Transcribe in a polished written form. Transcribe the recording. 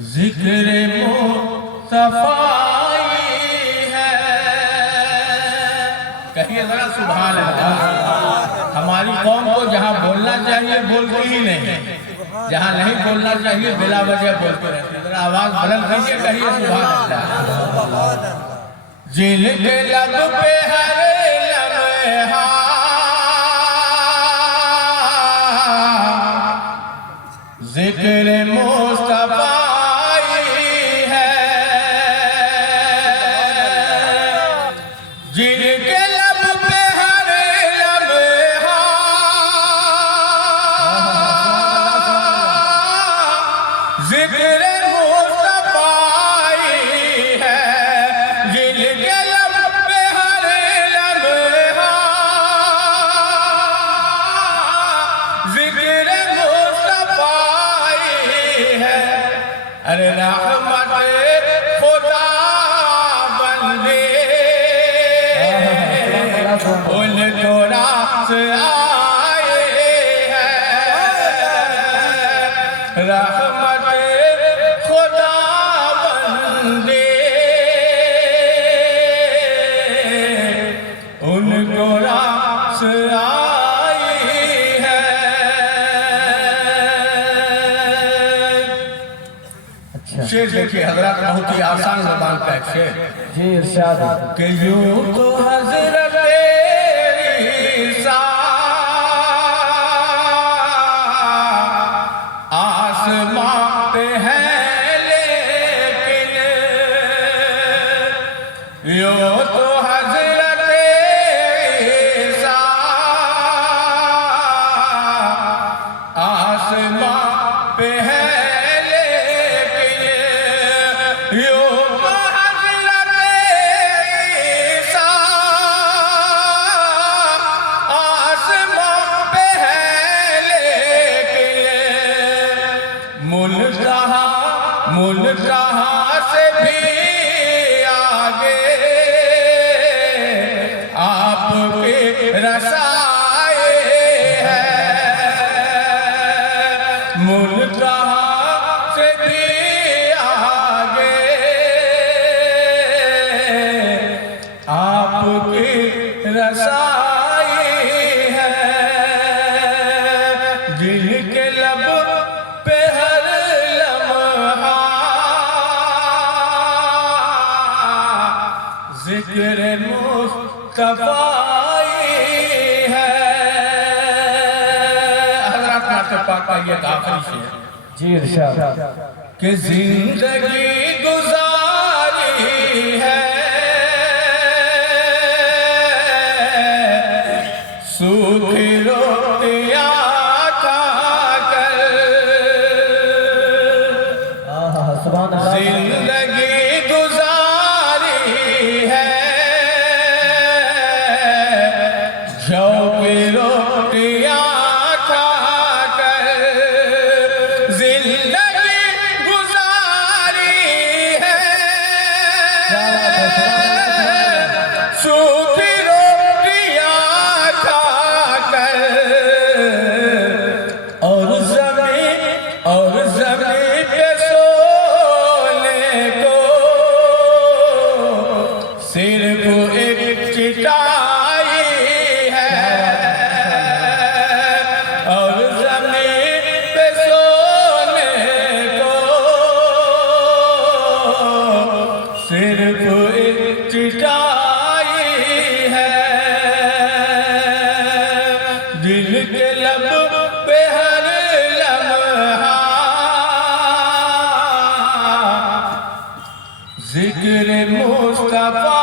जिक्र मुस्तफाई है। कहिए जरा सुभान अल्लाह। हमारी कौम को जहाँ बोलना चाहिए बोलती ही नहीं, जहाँ नहीं बोलना चाहिए बिला वजह बोलते रहते। जरा आवाज बुलंद कीजिए, कहिए सुभान अल्लाह। जिनके लब पे हर लम्हा जिक्र मुस्तफाई है, जिनके लब पे हर लम्हा जिक्र मुस्तफाई है, जिनके लब पे हर लम्हा जिक्र मुस्तफाई है। अरे रहमत खुदा बंदे उनको रास आए हैं। रहमत खुदा बंदे उनको रास आई है। शेर देखिए हजरत, बहुत ही आसान ज़बान का एक शेर जी इरशाद कि यूं तो हजरत ईसा आसमां पे है, लेकिन यूं तो हजरत ईसा आसमां पे है, मुल्क कहाँ से भी आगे आपके रसाए हैं। मुल्क कहाँ से भी आगे आपके रसाए हैं। जिनके लब पे हर लम्हा जिक्र मुस्तफाई है। हज़रत नासिर पाक का ये आखिरी शेर जी इरशाद कि जिंदगी गुजारी है सूखी रोटियां खाकर। सुभान अल्लाह। जिंदगी गुजारी है जौ की रोटियां खाकर। जिंदगी गुजारी है सूखी रोटियां खाकर। और ज़मीन पे सोने को सिर्फ एक चिटाई है। और ज़मीन पे सोने को सिर्फ एक चिटाई है। दिल के लब पे हर लम्हा जिक्र मुस्तफा